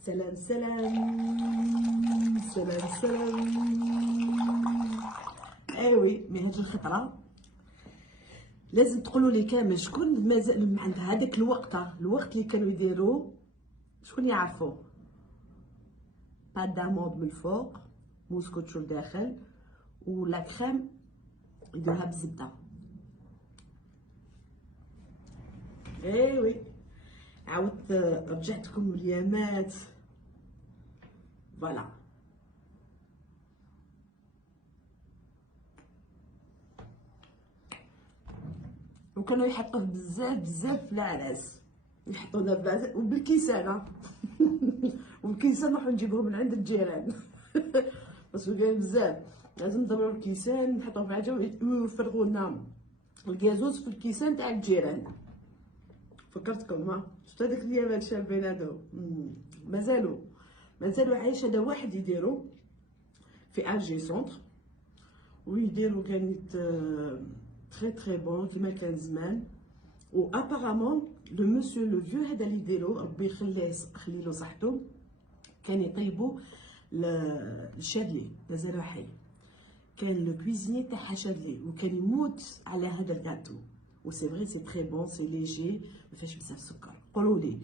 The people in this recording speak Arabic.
سلام سلام سلام سلام. ايوي من هاد الخطره لازم تقولوا لي كامل شكون مازال عند هذاك الوقت اللي كانوا يديروا، شكون يعرفوا بات داموند من الفوق، موسكوتشو لداخل، ولا كريم يديروها بالزبده. ايوي عاودت رجعتكم اليامات. فوالا وكانوا يحطوه بزاف في العراس، يحطونا وبالكيسان والكيسان نروحو نجيبوهم من عند الجيران بس كاين بزاف، لازم ندبرو الكيسان نحطوه في حاجه ويفرغوا لنا الكازوز في الكيسان تاع الجيران. فكرتكم ها شفت هذاك اليامات شابين هادو مازالوا عايش. هذا واحد يديرو في الجي سونتر ويديرو كانت تري بون كيما كان زمان. و ابارامون لو مسيو لو فيو هذا اللي يديرو ربي يخليلو صحتو كان يطيبو الشادلي مازالو حي. كان لو كويزيني تاع شادلي وكان يموت على هذا الكاتو. و سي فري سي تري بون سي ليجي ما فيهاش بزاف سكر. قولوا لي